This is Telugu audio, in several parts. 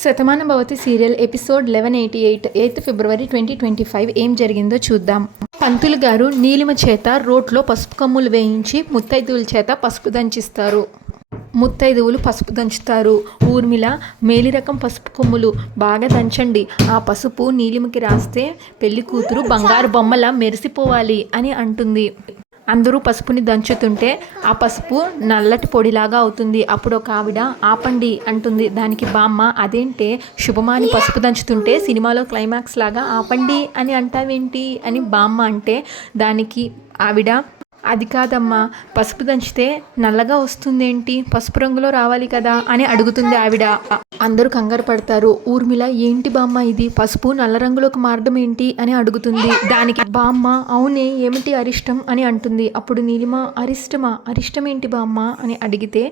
Shatamanam Bhavati serial episode 1188 8th February 2025 ఏం జరిగిందో చూద్దాం. పంతులు గారు నీలిమ చేత రోట్లో పసుపు కమ్ములు వేయించి ముత్తైదువుల చేత పసుపు దంచిస్తారు. ముత్తైదువులు పసుపు దంచుతారు. ఊర్మిళ మేలి రకం పసుపు కొమ్ములు బాగా దంచండి, ఆ పసుపు నీలిమకి రాస్తే పెళ్లి కూతురు బంగారు బొమ్మలా మెరిసిపోవాలి అని అంటుంది. అందరూ పసుపుని దంచుతుంటే ఆ పసుపు నల్లటి పొడిలాగా అవుతుంది. అప్పుడు ఒక ఆవిడ ఆపండి అంటుంది. దానికి బామ్మ అదేంటే శుభమాని పసుపు దంచుతుంటే సినిమాలో క్లైమాక్స్ లాగా ఆపండి అని అంటావేంటి అని బామ్మ అంటే దానికి ఆవిడ అది కాదమ్మా, పసుపు దంచితే నల్లగా వస్తుందేంటి, పసుపు రంగులో రావాలి కదా అని అడుగుతుంది ఆవిడ. అందరూ కంగారు పడతారు. ఊర్మిళ ఏంటి బామ్మ ఇది, పసుపు నల్ల రంగులోకి మారడం ఏంటి అని అడుగుతుంది. దానికి బామ్మ అవునే ఏమిటి అరిష్టం అని అంటుంది. అప్పుడు నీలిమ అరిష్టమా, అరిష్టం ఏంటి బామ్మ అని అడిగితే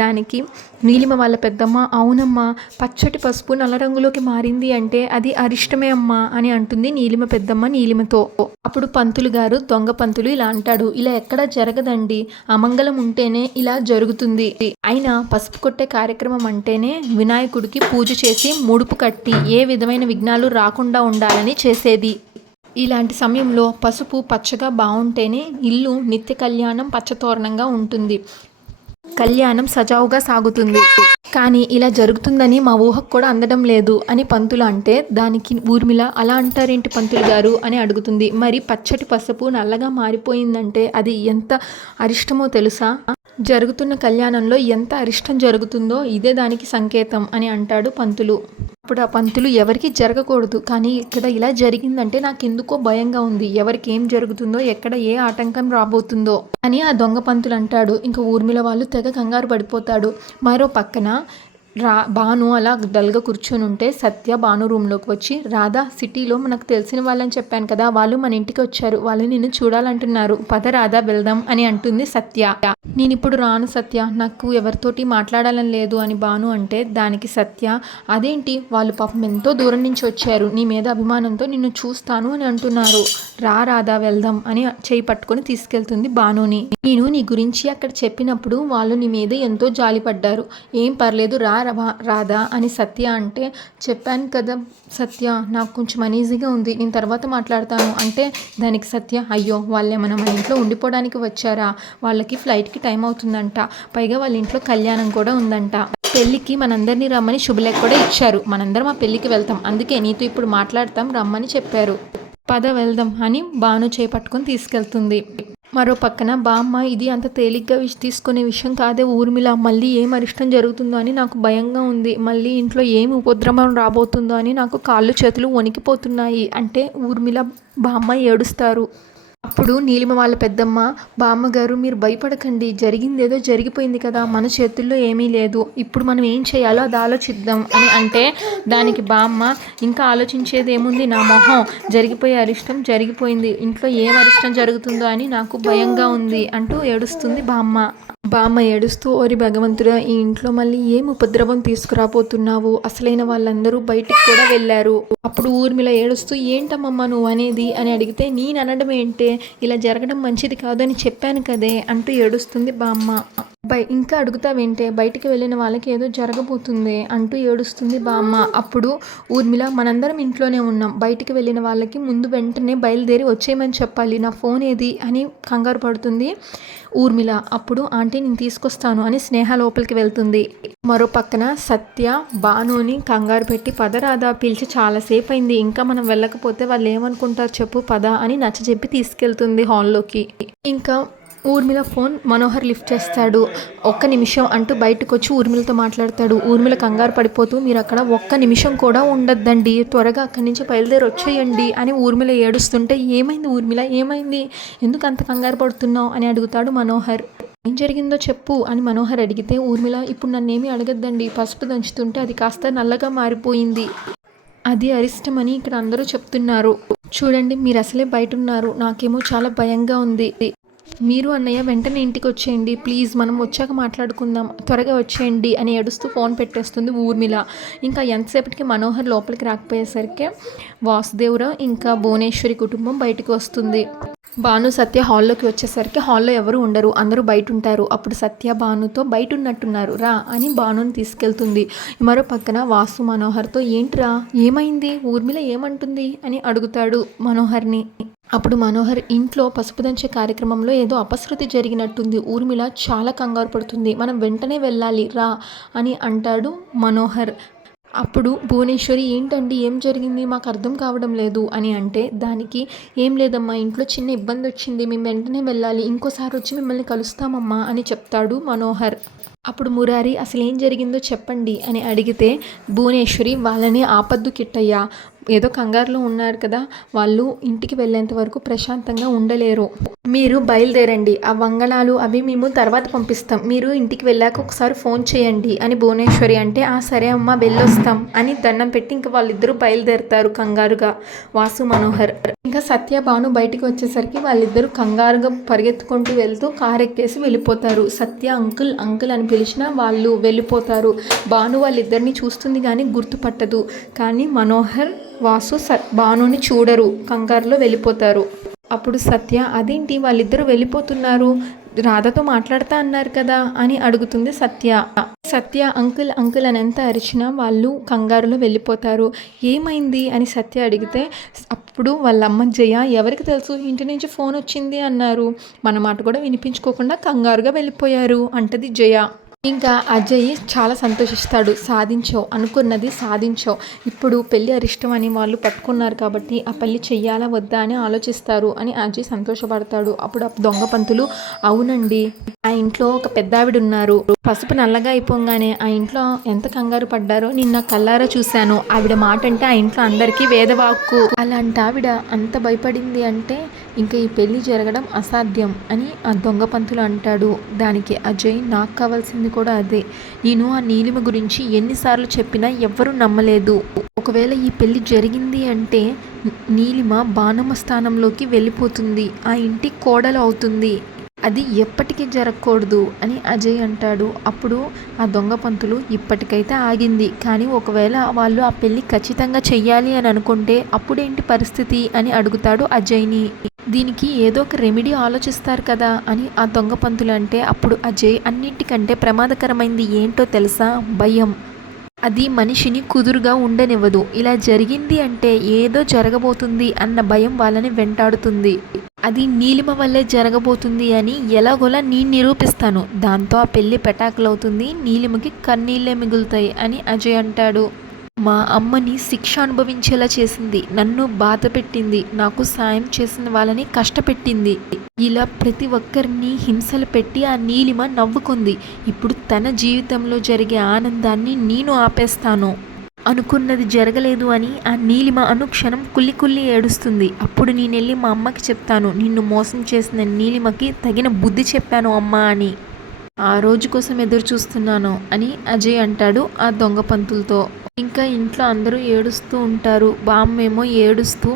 దానికి నీలిమ వాళ్ళ పెద్దమ్మ అవునమ్మా, పచ్చటి పసుపు నల్ల రంగులోకి మారింది అంటే అది అరిష్టమే అమ్మా అని అంటుంది నీలిమ పెద్దమ్మ నీలిమతో. అప్పుడు పంతులు గారు దొంగ పంతులు ఇలా అంటాడు, ఇలా ఎక్కడా జరగదండి, అమంగళం ఉంటేనే ఇలా జరుగుతుంది. అయినా పసుపు కొట్టే కార్యక్రమం అంటేనే వినాయకుడికి పూజ చేసి ముడుపు కట్టి ఏ విధమైన విఘ్నాలు రాకుండా ఉండాలని చేసేది. ఇలాంటి సమయంలో పసుపు పచ్చగా బాగుంటేనే ఇల్లు నిత్య కళ్యాణం పచ్చతోరణంగా ఉంటుంది, కళ్యాణం సజావుగా సాగుతుంది. కానీ ఇలా జరుగుతుందని మా ఊహకు కూడా అందడం లేదు అని పంతులు అంటే దానికి ఊర్మిళ అలా అంటారేంటి పంతులు గారు అని అడుగుతుంది. మరి పచ్చటి పసుపు నల్లగా మారిపోయిందంటే అది ఎంత అరిష్టమో తెలుసా, జరుగుతున్న కళ్యాణంలో ఎంత అరిష్టం జరుగుతుందో ఇదే దానికి సంకేతం అని అంటాడు పంతులు. అప్పుడు ఆ పంతులు ఎవరికి జరగకూడదు, కానీ ఇక్కడ ఇలా జరిగిందంటే నాకు ఎందుకో భయంగా ఉంది, ఎవరికి ఏం జరుగుతుందో ఎక్కడ ఏ ఆటంకం రాబోతుందో అని ఆ దొంగ పంతులు అంటాడు. ఇంకా ఊర్మిళ వాళ్ళు తెగ కంగారు పడిపోతాడు. మరో పక్కన భాను అలా డల్గా కూర్చొని ఉంటే సత్య భాను రూమ్లోకి వచ్చి రాధా, సిటీలో మనకు తెలిసిన వాళ్ళని చెప్పాను కదా, వాళ్ళు మన ఇంటికి వచ్చారు, వాళ్ళు నిన్ను చూడాలంటున్నారు, పద రాధా వెళ్దాం అని అంటుంది సత్య. నేను ఇప్పుడు రాను సత్య, నాకు ఎవరితోటి మాట్లాడాలని లేదు అని భాను అంటే దానికి సత్య అదేంటి, వాళ్ళు పాపం ఎంతో దూరం నుంచి వచ్చారు, నీ మీద అభిమానంతో నిన్ను చూస్తాను అని అంటున్నారు, రా రాధా వెళ్దాం అని చేయి పట్టుకొని తీసుకెళ్తుంది భానుని. నేను నీ గురించి అక్కడ చెప్పినప్పుడు వాళ్ళు నీ మీద ఎంతో జాలిపడ్డారు, ఏం పర్లేదు రా రాధా అని సత్య అంటే చెప్పాను కదా సత్య, నాకు కొంచెం అనీజీగా ఉంది, నేను తర్వాత మాట్లాడతాను అంటే దానికి సత్య అయ్యో వాళ్ళేమన్నా మన ఇంట్లో ఉండిపోవడానికి వచ్చారా, వాళ్ళకి ఫ్లైట్కి టైం అవుతుందంట, పైగా వాళ్ళ ఇంట్లో కళ్యాణం కూడా ఉందంట, పెళ్ళికి మనందరినీ రమ్మని శుభలేఖ కూడా ఇచ్చారు, మనందరం ఆ పెళ్ళికి వెళ్తాం, అందుకే నీతో ఇప్పుడు మాట్లాడతాం రమ్మని చెప్పారు, పద వెళ్దాం అని భాను చేపట్టుకొని తీసుకెళ్తుంది. మరో పక్కన బామ్మ ఇది అంత తేలిగ్గా తీసుకునే విషయం కాదే ఊర్మిళ, మళ్ళీ ఏం అరిష్టం జరుగుతుందో అని నాకు భయంగా ఉంది, మళ్ళీ ఇంట్లో ఏమి ఉపద్రవం రాబోతుందో అని నాకు కాళ్ళు చేతులు వణికిపోతున్నాయి అంటే ఊర్మిళ బామ్మ ఏడుస్తారు. అప్పుడు నీలిమ వాళ్ళ పెద్దమ్మ బామ్మగారు మీరు భయపడకండి, జరిగిందేదో జరిగిపోయింది కదా, మన చేతుల్లో ఏమీ లేదు, ఇప్పుడు మనం ఏం చేయాలో అది ఆలోచిద్దాం అని అంటే దానికి బామ్మ ఇంకా ఆలోచించేది ఏముంది, నా మొహం, జరిగిపోయే అరిష్టం జరిగిపోయింది, ఇంట్లో ఏం అరిష్టం జరుగుతుందో అని నాకు భయంగా ఉంది అంటూ ఏడుస్తుంది బామ్మ. బామ్మ ఏడుస్తూ ఓరి భగవంతుడా, ఈ ఇంట్లో మళ్ళీ ఏం ఉపద్రవం తీసుకురాబోతున్నావు, అసలైన వాళ్ళందరూ బయటికి కూడా వెళ్ళారు. అప్పుడు ఊర్మిళ ఏడుస్తూ ఏంటమ్మమ్మ నువ్వు అనేది అని అడిగితే నేను అనడం ఏంటే, ఇలా జరగడం మంచిది కాదు అని చెప్పాను కదే అంటూ ఏడుస్తుంది బామ్మ. ఇంకా అడుగుతావేంటే, బయటికి వెళ్ళిన వాళ్ళకి ఏదో జరగబోతుంది అంటూ ఏడుస్తుంది బామ్మ. అప్పుడు ఊర్మిళ మనందరం ఇంట్లోనే ఉన్నాం, బయటికి వెళ్ళిన వాళ్ళకి ముందు వెంటనే బయలుదేరి వచ్చేయమని చెప్పాలి, నా ఫోన్ ఏది అని కంగారు పడుతుంది ఊర్మిళ. అప్పుడు ఆంటీ నేను తీసుకొస్తాను అని స్నేహ లోపలికి వెళ్తుంది. మరో పక్కన సత్య భానుని కంగారు పెట్టి పద రాధా, పిలిచి చాలాసేపు అయింది, ఇంకా మనం వెళ్ళకపోతే వాళ్ళు ఏమనుకుంటారు చెప్పు, పద అని నచ్చజెప్పి తీసుకెళ్తుంది హాల్లోకి. ఇంకా ఊర్మిళ ఫోన్ మనోహర్ లిఫ్ట్ చేస్తాడు. ఒక్క నిమిషం అంటూ బయటకు వచ్చి ఊర్మిళతో మాట్లాడతాడు. ఊర్మిళ కంగారు పడిపోతూ మీరు అక్కడ ఒక్క నిమిషం కూడా ఉండొద్దండి, త్వరగా అక్కడి నుంచి బయలుదేరి వచ్చేయండి అని ఊర్మిళ ఏడుస్తుంటే ఏమైంది ఊర్మిళ, ఏమైంది, ఎందుకు అంత కంగారు పడుతున్నావు అని అడుగుతాడు మనోహర్. ఏం జరిగిందో చెప్పు అని మనోహర్ అడిగితే ఊర్మిళ ఇప్పుడు నన్నేమీ అడగద్దండి, పసుపు దంచుతుంటే అది కాస్త నల్లగా మారిపోయింది, అది అరిష్టమని ఇక్కడ అందరూ చెప్తున్నారు, చూడండి మీరు అసలే బయట ఉన్నారు, నాకేమో చాలా భయంగా ఉంది, మీరు అన్నయ్య వెంటనే ఇంటికి వచ్చేయండి ప్లీజ్, మనం వచ్చాక మాట్లాడుకుందాం, త్వరగా వచ్చేయండి అని ఏడుస్తూ ఫోన్ పెట్టేస్తుంది ఊర్మిళ. ఇంకా ఎంతసేపటికి మనోహర్ లోపలికి రాకపోయేసరికి వాసుదేవరావు ఇంకా భువనేశ్వరి కుటుంబం బయటికి వస్తుంది. భాను సత్య హాల్లోకి వచ్చేసరికి హాల్లో ఎవరు ఉండరు, అందరూ బయట ఉంటారు. అప్పుడు సత్య భానుతో బయట ఉన్నట్టున్నారు రా అని భానుని తీసుకెళ్తుంది. మరో పక్కన వాసు మనోహర్తో ఏంట్రా ఏమైంది, ఊర్మిళ ఏమంటుంది అని అడుగుతాడు మనోహర్ని. అప్పుడు మనోహర్ ఇంట్లో పసుపు దంచే కార్యక్రమంలో ఏదో అపశృతి జరిగినట్టుంది, ఊర్మిళ చాలా కంగారు పడుతుంది, మనం వెంటనే వెళ్ళాలి రా అని అంటాడు మనోహర్. అప్పుడు భువనేశ్వరి ఏంటండి ఏం జరిగింది, మాకు అర్థం కావడం లేదు అని అంటే, దానికి ఏం లేదమ్మా ఇంట్లో చిన్న ఇబ్బంది వచ్చింది, మేము వెంటనే వెళ్ళాలి, ఇంకోసారి వచ్చి మిమ్మల్ని కలుస్తామమ్మా అని చెప్తాడు మనోహర్. అప్పుడు మురారి అసలు ఏం జరిగిందో చెప్పండి అని అడిగితే భువనేశ్వరి వాళ్ళని ఆపద్దు కిట్టయ్యా, ఏదో కంగారులో ఉన్నారు కదా, వాళ్ళు ఇంటికి వెళ్ళేంత వరకు ప్రశాంతంగా ఉండలేరు, మీరు బయలుదేరండి, ఆ వంగనాలు అవి మేము తర్వాత పంపిస్తాం, మీరు ఇంటికి వెళ్ళాక ఒకసారి ఫోన్ చేయండి అని భువనేశ్వరి అంటే ఆ సరే అమ్మ వెళ్ళొస్తాం అని దండం పెట్టి ఇంకా వాళ్ళిద్దరూ బయలుదేరుతారు కంగారుగా వాసు మనోహర్. ఇంకా సత్య భాను బయటికి వచ్చేసరికి వాళ్ళిద్దరూ కంగారుగా పరిగెత్తుకుంటూ వెళ్తూ కారు ఎక్కేసి వెళ్ళిపోతారు. సత్య అంకుల్ అంకుల్ అని పిలిచినా వాళ్ళు వెళ్ళిపోతారు. భాను వాళ్ళిద్దరిని చూస్తుంది కానీ గుర్తుపట్టదు. కానీ మనోహర్ వాసు భానుని చూడరు, కంగారులో వెళ్ళిపోతారు. అప్పుడు సత్య అదేంటి వాళ్ళిద్దరూ వెళ్ళిపోతున్నారు, రాధతో మాట్లాడతా అన్నారు కదా అని అడుగుతుంది సత్య. సత్య అంకుల్ అంకుల్ అని ఎంత అరిచినా వాళ్ళు కంగారులో వెళ్ళిపోతారు. ఏమైంది అని సత్య అడిగితే అప్పుడు వాళ్ళ అమ్మ జయ ఎవరికి తెలుసు ఇంటి నుంచి ఫోన్ వచ్చింది అన్నారు, మన మాట కూడా వినిపించుకోకుండా కంగారుగా వెళ్ళిపోయారు అంటది జయ. ఇంకా అజయ్ చాలా సంతోషిస్తాడు, సాధించావు అనుకున్నది సాధించావు, ఇప్పుడు పెళ్ళి అరిష్టం అని వాళ్ళు పట్టుకున్నారు కాబట్టి ఆ పెళ్ళి చెయ్యాలా వద్దా అని ఆలోచిస్తారు అని అజయ్ సంతోషపడతాడు. అప్పుడు దొంగ పంతులు అవునండి ఆ ఇంట్లో ఒక పెద్ద ఆవిడ ఉన్నారు, పసుపు నల్లగా అయిపోగానే ఆ ఇంట్లో ఎంత కంగారు పడ్డారో నిన్న కల్లారా చూశాను, ఆవిడ మాట అంటే ఆ ఇంట్లో అందరికీ వేదవాక్కు, అలాంటి ఆవిడ అంత భయపడింది అంటే ఇంకా ఈ పెళ్లి జరగడం అసాధ్యం అని ఆ దొంగ పంతులు అంటాడు. దానికి అజయ్ నాకు కావాల్సింది కూడా అదే, నేను ఆ నీలిమ గురించి ఎన్నిసార్లు చెప్పినా ఎవ్వరూ నమ్మలేదు, ఒకవేళ ఈ పెళ్లి జరిగింది అంటే నీలిమ బాణమ్మ స్థానంలోకి వెళ్ళిపోతుంది, ఆ ఇంటి కోడలు అవుతుంది, అది ఎప్పటికీ జరగకూడదు అని అజయ్ అంటాడు. అప్పుడు ఆ దొంగ పంతులు ఇప్పటికైతే ఆగింది, కానీ ఒకవేళ వాళ్ళు ఆ పెళ్ళి ఖచ్చితంగా చెయ్యాలి అని అనుకుంటే అప్పుడేంటి పరిస్థితి అని అడుగుతాడు అజయ్ని. దీనికి ఏదో ఒక రెమెడీ ఆలోచిస్తారు కదా అని ఆ దొంగ పంతులు అంటే అప్పుడు అజయ్ అన్నింటికంటే ప్రమాదకరమైంది ఏంటో తెలుసా, భయం, అది మనిషిని కుదురుగా ఉండనివ్వదు, ఇలా జరిగింది అంటే ఏదో జరగబోతుంది అన్న భయం వాళ్ళని వెంటాడుతుంది, అది నీలిమ వల్లే జరగబోతుంది అని ఎలాగోలా నేను నిరూపిస్తాను, దాంతో ఆ పెళ్ళి పెటాకులవుతుంది, నీలిమకి కన్నీళ్ళే మిగులుతాయి అని అజయ్ అంటాడు. మా అమ్మని శిక్ష అనుభవించేలా చేసింది, నన్ను బాధ పెట్టింది, నాకు సాయం చేసిన వాళ్ళని కష్టపెట్టింది, ఇలా ప్రతి ఒక్కరిని హింసలు పెట్టి ఆ నీలిమ నవ్వుకుంది, ఇప్పుడు తన జీవితంలో జరిగే ఆనందాన్ని నేను ఆపేస్తాను, అనుకున్నది జరగలేదు అని ఆ నీలిమ అనుక్షణం కుల్లి ఏడుస్తుంది, అప్పుడు నేను వెళ్ళి మా అమ్మకి చెప్తాను నిన్ను మోసం చేసిన నీలిమకి తగిన బుద్ధి చెప్పాను అమ్మా అని, ఆ రోజు కోసం ఎదురు చూస్తున్నాను అని అజయ్ అంటాడు ఆ దొంగ పంతులతో. ఇంకా ఇంట్లో అందరూ ఏడుస్తూ ఉంటారు, బామ్మేమో ఏడుస్తూ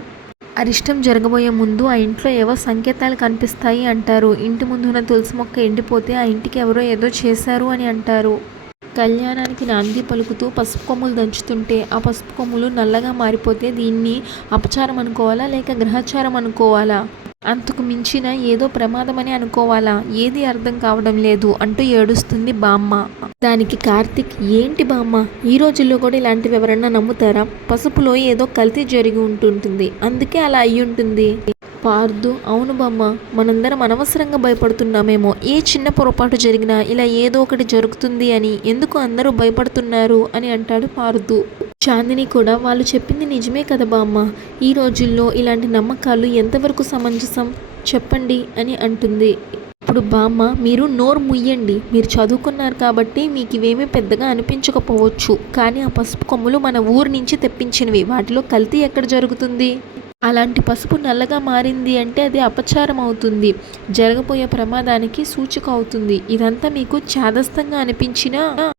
అరిష్టం జరగబోయే ముందు ఆ ఇంట్లో ఏవో సంకేతాలు కనిపిస్తాయి అంటారు, ఇంటి ముందున్న తులసి మొక్క ఎండిపోతే ఆ ఇంటికి ఎవరో ఏదో చేశారు అని అంటారు, కళ్యాణానికి నాంది పలుకుతూ పసుపు కొమ్ములు దంచుతుంటే ఆ పసుపు కొమ్ములు నల్లగా మారిపోతే దీన్ని అపచారం అనుకోవాలా లేక గ్రహచారం అనుకోవాలా, అంతకు మించిన ఏదో ప్రమాదమని అనుకోవాలా, ఏది అర్థం కావడం లేదు అంటూ ఏడుస్తుంది బామ్మ. దానికి కార్తిక్ ఏంటి బామ్మ ఈ రోజుల్లో కూడా ఇలాంటివి ఎవరన్నా నమ్ముతారా, పసుపులో ఏదో కల్తీ జరిగి ఉంటుంటుంది అందుకే అలా అయ్యి ఉంటుంది. పార్దు అవును బామ్మ, మనందరం అనవసరంగా భయపడుతున్నామేమో, ఏ చిన్న పొరపాటు జరిగినా ఇలా ఏదో ఒకటి జరుగుతుంది అని ఎందుకు అందరూ భయపడుతున్నారు అని అంటాడు పార్దు. చాందిని కూడా వాళ్ళు చెప్పింది నిజమే కదా బామ్మ, ఈ రోజుల్లో ఇలాంటి నమ్మకాలు ఎంతవరకు సమంజసం చెప్పండి అని అంటుంది. ఇప్పుడు బామ్మ మీరు నోరు ముయ్యండి, మీరు చదువుకున్నారు కాబట్టి మీకు ఇవేమీ పెద్దగా అనిపించకపోవచ్చు, కానీ ఆ పసుపు కొమ్ములు మన ఊరు నుంచి తెప్పించినవి, వాటిలో కల్తీ ఎక్కడ జరుగుతుంది, అలాంటి పసుపు నల్లగా మారింది అంటే అది అపచారం అవుతుంది, జరగబోయే ప్రమాదానికి సూచిక అవుతుంది, ఇదంతా మీకు చాదస్తంగా అనిపించిన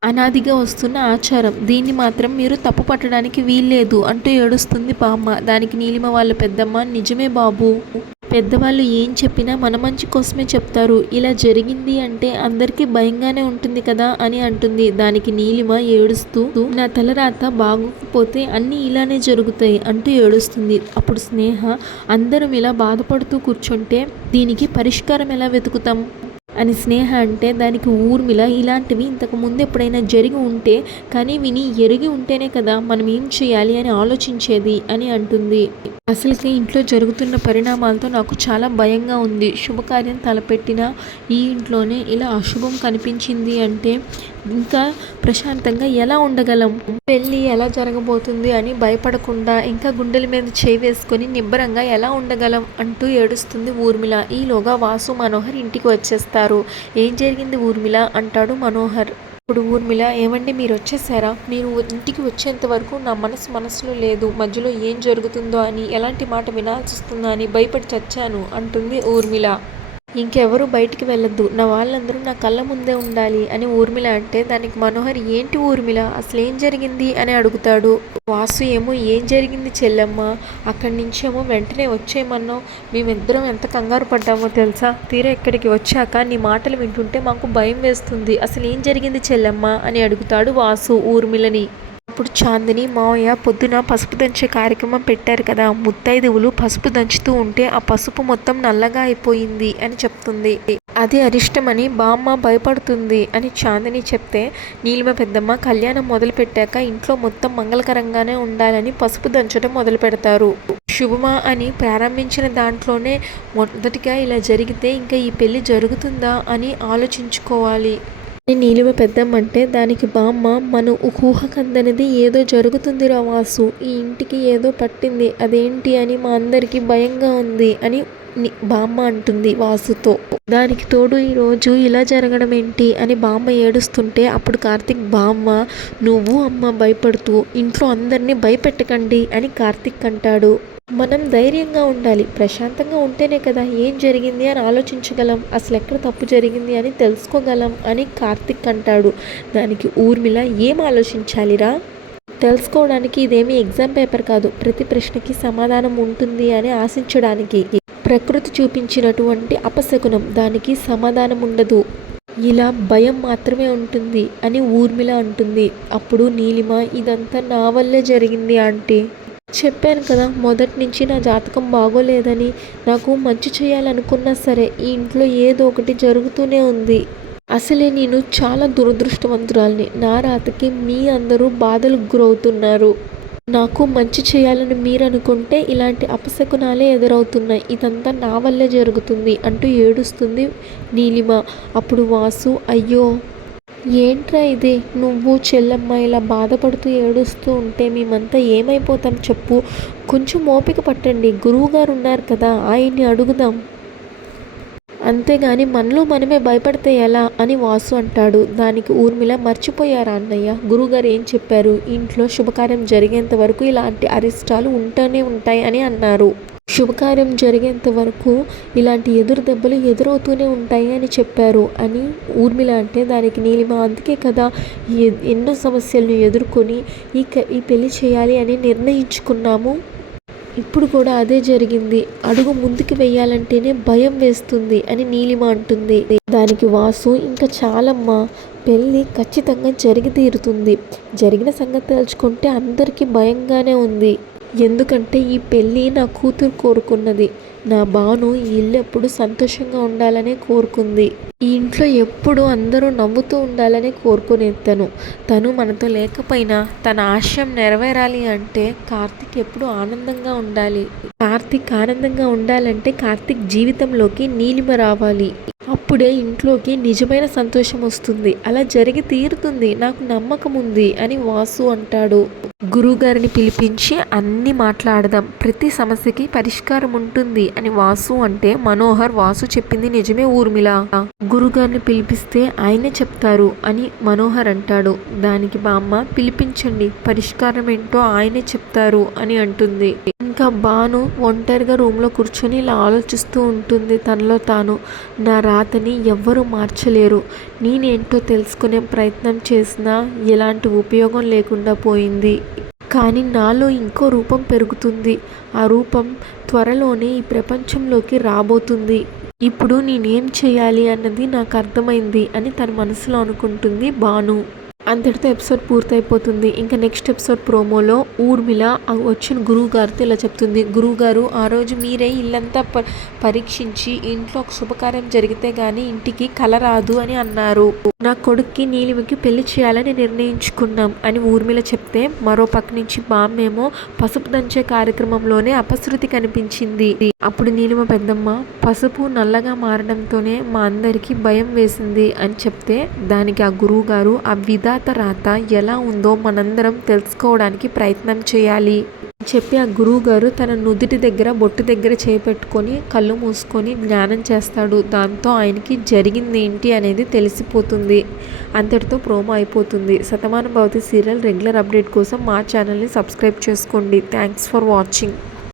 అనాదిగా వస్తున్న ఆచారం, దీన్ని మాత్రం మీరు తప్పు పట్టడానికి వీల్లేదు అంటూ ఏడుస్తుంది బామ్మ. దానికి నీలిమ వాళ్ళ పెద్దమ్మ నిజమే బాబు, పెద్దవాళ్ళు ఏం చెప్పినా మన మంచి కోసమే చెప్తారు. ఇలా జరిగింది అంటే అందరికీ భయంగానే ఉంటుంది కదా అని అంటుంది. దానికి నీలిమ ఏడుస్తూ నా తలరాత బాగోకపోతే అన్నీ ఇలానే జరుగుతాయి అంటూ ఏడుస్తుంది. అప్పుడు స్నేహ అందరం ఇలా బాధపడుతూ కూర్చుంటే దీనికి పరిష్కారం ఎలా వెతుకుతాం అని స్నేహ అంటే దానికి ఊర్మిళ ఇలాంటివి ఇంతకు ముందు ఎప్పుడైనా జరిగి ఉంటే కానీ విని ఎరిగి ఉంటేనే కదా మనం ఏం చేయాలి అని ఆలోచించేది అని అంటుంది. అసలుకి ఇంట్లో జరుగుతున్న పరిణామాలతో నాకు చాలా భయంగా ఉంది. శుభకార్యం తలపెట్టిన ఈ ఇంట్లోనే ఇలా అశుభం కనిపించింది అంటే ఇంకా ప్రశాంతంగా ఎలా ఉండగలం? పెళ్ళి ఎలా జరగబోతుంది అని భయపడకుండా ఇంకా గుండెల మీద చేయి వేసుకొని నిబ్బరంగా ఎలా ఉండగలం అంటూ ఏడుస్తుంది ఊర్మిళ. ఈలోగా వాసు మనోహర్ ఇంటికి వచ్చేస్తారు. ఏం జరిగింది ఊర్మిళ అంటాడు మనోహర్. ఇప్పుడు ఊర్మిళ, ఏమండి మీరు వచ్చేసారా? మీరు ఇంటికి వచ్చేంత వరకు నా మనసులో లేదు. మధ్యలో ఏం జరుగుతుందో అని, ఎలాంటి మాట వినాల్సి వస్తుందో అని భయపడి చచ్చాను అంటుంది ఊర్మిళ. ఇంకెవరు బయటికి వెళ్ళొద్దు, నా వాళ్ళందరూ నా కళ్ళ ముందే ఉండాలి అని ఊర్మిళ అంటే దానికి మనోహర్ ఏంటి ఊర్మిళ అసలు ఏం జరిగింది అని అడుగుతాడు. వాసు ఏమో ఏం జరిగింది చెల్లెమ్మ, అక్కడి నుంచేమో వెంటనే వచ్చేయమన్నావు, మేమిద్దరం ఎంత కంగారు పడ్డామో తెలుసా? తీరా ఇక్కడికి వచ్చాక నీ మాటలు వింటుంటే మాకు భయం వేస్తుంది. అసలు ఏం జరిగింది చెల్లెమ్మ అని అడుగుతాడు వాసు ఊర్మిళని. అప్పుడు చాందిని, మావయ్య పొద్దున పసుపు దంచే కార్యక్రమం పెట్టారు కదా, ముత్తైదువులు పసుపు దంచుతూ ఉంటే ఆ పసుపు మొత్తం నల్లగా అయిపోయింది అని చెప్తుంది. అది అరిష్టమని బామ్మ భయపడుతుంది అని చాందిని చెప్తే నీలిమ పెద్దమ్మ కళ్యాణం మొదలు పెట్టాక ఇంట్లో మొత్తం మంగళకరంగానే ఉండాలని పసుపు దంచడం మొదలు పెడతారు. శుభమా అని ప్రారంభించిన దాంట్లోనే మొదటిగా ఇలా జరిగితే ఇంకా ఈ పెళ్లి జరుగుతుందా అని ఆలోచించుకోవాలి. నీలిమ పెద్దమ్మంటే దానికి బామ్మ మన ఊహకందనిది ఏదో జరుగుతుందిరా వాసు, ఈ ఇంటికి ఏదో పట్టింది, అదేంటి అని మా అందరికీ భయంగా ఉంది అని బామ్మ అంటుంది వాసుతో. దానికి తోడు ఈరోజు ఇలా జరగడం ఏంటి అని బామ్మ ఏడుస్తుంటే అప్పుడు కార్తిక్, బామ్మ నువ్వు అమ్మ భయపడుతూ ఇంట్లో అందరినీ భయపెట్టకండి అని కార్తిక్ అంటాడు. మనం ధైర్యంగా ఉండాలి, ప్రశాంతంగా ఉంటేనే కదా ఏం జరిగింది అని ఆలోచించగలం, అసలు ఎక్కడ తప్పు జరిగింది అని తెలుసుకోగలం అని కార్తిక్ అంటాడు. దానికి ఊర్మిళ, ఏం ఆలోచించాలిరా? తెలుసుకోవడానికి ఇదేమీ ఎగ్జామ్ పేపర్ కాదు, ప్రతి ప్రశ్నకి సమాధానం ఉంటుంది అని ఆశించడానికి. ప్రకృతి చూపించినటువంటి అపశకునం, దానికి సమాధానం ఉండదు, ఇలా భయం మాత్రమే ఉంటుంది అని ఊర్మిళ అంటుంది. అప్పుడు నీలిమ, ఇదంతా నా వల్లే జరిగింది ఆంటీ, చెప్పాను కదా మొదటి నుంచి నా జాతకం బాగోలేదని, నాకు మంచి చేయాలనుకున్నా సరే ఈ ఇంట్లో ఏదో ఒకటి జరుగుతూనే ఉంది. అసలే నేను చాలా దురదృష్టవంతురాల్ని, నా రాతకి మీ అందరూ బాధలకు గురవుతున్నారు. నాకు మంచి చేయాలని మీరు అనుకుంటే ఇలాంటి అపశకునాలే ఎదురవుతున్నాయి, ఇదంతా నా వల్లే జరుగుతుంది అంటూ ఏడుస్తుంది నీలిమ. అప్పుడు వాసు, అయ్యో ఏంట్రా ఇది, నువ్వు చెల్లమ్మ ఇలా బాధపడుతూ ఏడుస్తూ ఉంటే మేమంతా ఏమైపోతాం చెప్పు, కొంచెం ఓపిక పట్టండి, గురువుగారు ఉన్నారు కదా ఆయన్ని అడుగుదాం, అంతేగాని మనలో మనమే భయపడితే ఎలా అని వాసు అంటాడు. దానికి ఊర్మిళ, మర్చిపోయారా అన్నయ్య, గురువుగారు ఏం చెప్పారు, ఇంట్లో శుభకార్యం జరిగేంత వరకు ఇలాంటి అరిష్టాలు ఉంటూనే ఉంటాయి అని అన్నారు. శుభకార్యం జరిగేంత వరకు ఇలాంటి ఎదురు దెబ్బలు ఎదురవుతూనే ఉంటాయి అని చెప్పారు అని ఊర్మిళ అంటే దానికి నీలిమ, అందుకే కదా ఎన్నో సమస్యలను ఎదుర్కొని ఈ పెళ్లి చేయాలి అని నిర్ణయించుకున్నాము, ఇప్పుడు కూడా అదే జరిగింది, అడుగు ముందుకు వెయ్యాలంటేనే భయం వేస్తుంది అని నీలిమ అంటుంది. దానికి వాసు, ఇంకా చాలమ్మా, పెళ్ళి ఖచ్చితంగా జరిగి తీరుతుంది, జరిగిన సంగతి తలుచుకుంటే అందరికీ భయంగానే ఉంది, ఎందుకంటే ఈ పెళ్ళి నా కూతురు కోరుకున్నది, నా బాను ఈ ఇల్లు ఎప్పుడు సంతోషంగా ఉండాలనే కోరుకుంది, ఈ ఇంట్లో ఎప్పుడు అందరూ నవ్వుతూ ఉండాలనే కోరుకునేది తను మనతో లేకపోయినా తన ఆశయం నెరవేరాలి అంటే కార్తిక్ ఎప్పుడు ఆనందంగా ఉండాలి, కార్తిక్ ఆనందంగా ఉండాలంటే కార్తిక్ జీవితంలోకి నీలిమ రావాలి, అప్పుడే ఇంట్లోకి నిజమైన సంతోషం వస్తుంది, అలా జరిగి తీరుతుంది, నాకు నమ్మకం ఉంది అని వాసు అంటాడు. గురువుగారిని పిలిపించి అన్నీ మాట్లాడదాం, ప్రతి సమస్యకి పరిష్కారం ఉంటుంది అని వాసు అంటే మనోహర్, వాసు చెప్పింది నిజమే ఊర్మిళ, గురువుగారిని పిలిపిస్తే ఆయనే చెప్తారు అని మనోహర్ అంటాడు. దానికి బామ్మ, పిలిపించండి, పరిష్కారం ఏంటో ఆయనే చెప్తారు అని అంటుంది. ఇంకా బాను ఒంటరిగా రూమ్లో కూర్చొని ఇలా ఆలోచిస్తూ ఉంటుంది తనలో తాను, నా రాతని ఎవ్వరూ మార్చలేరు, నేనేంటో తెలుసుకునే ప్రయత్నం చేసినా ఎలాంటి ఉపయోగం లేకుండా పోయింది, కానీ నాలో ఇంకో రూపం పెరుగుతుంది. ఆ రూపం త్వరలోనే ఈ ప్రపంచంలోకి రాబోతుంది. ఇప్పుడు నేనేం చేయాలి అన్నది నాకు అర్థమైంది అని తన మనసులో అనుకుంటుంది భాను. అంతటితో ఎపిసోడ్ పూర్తయిపోతుంది. ఇంకా నెక్స్ట్ ఎపిసోడ్ ప్రోమోలో ఊర్మిళ వచ్చిన గురువు గారితో ఇలా చెప్తుంది. గురువుగారు, ఆ రోజు మీరే ఇల్లంతా పరీక్షించి ఇంట్లో ఒక శుభకార్యం జరిగితే గానీ ఇంటికి కల రాదు అని అన్నారు. నా కొడుక్కి నీలిమకి పెళ్లి చేయాలని నిర్ణయించుకున్నాం అని ఊర్మిళ చెప్తే, మరో పక్క నుంచి బామ్మేమో పసుపు దంచే కార్యక్రమంలోనే అపశృతి కనిపించింది. అప్పుడు నీలిమ పెద్దమ్మ, పసుపు నల్లగా మారడంతోనే మా అందరికీ భయం వేసింది అని చెప్తే, దానికి ఆ గురువు గారు, ఆ విధాత రాత ఎలా ఉందో మనందరం తెలుసుకోవడానికి ప్రయత్నం చేయాలి చెప్పి ఆ గురువు గారు తన నుదుటి దగ్గర బొట్టు దగ్గర చేపెట్టుకొని కళ్ళు మూసుకొని జ్ఞానం చేస్తాడు. దాంతో ఆయనకి జరిగింది ఏంటి అనేది తెలిసిపోతుంది. అంతటితో ప్రోమో అయిపోతుంది. Shatamanam Bhavati serial regular update కోసం మా ఛానల్ని సబ్స్క్రైబ్ చేసుకోండి. Thanks for watching.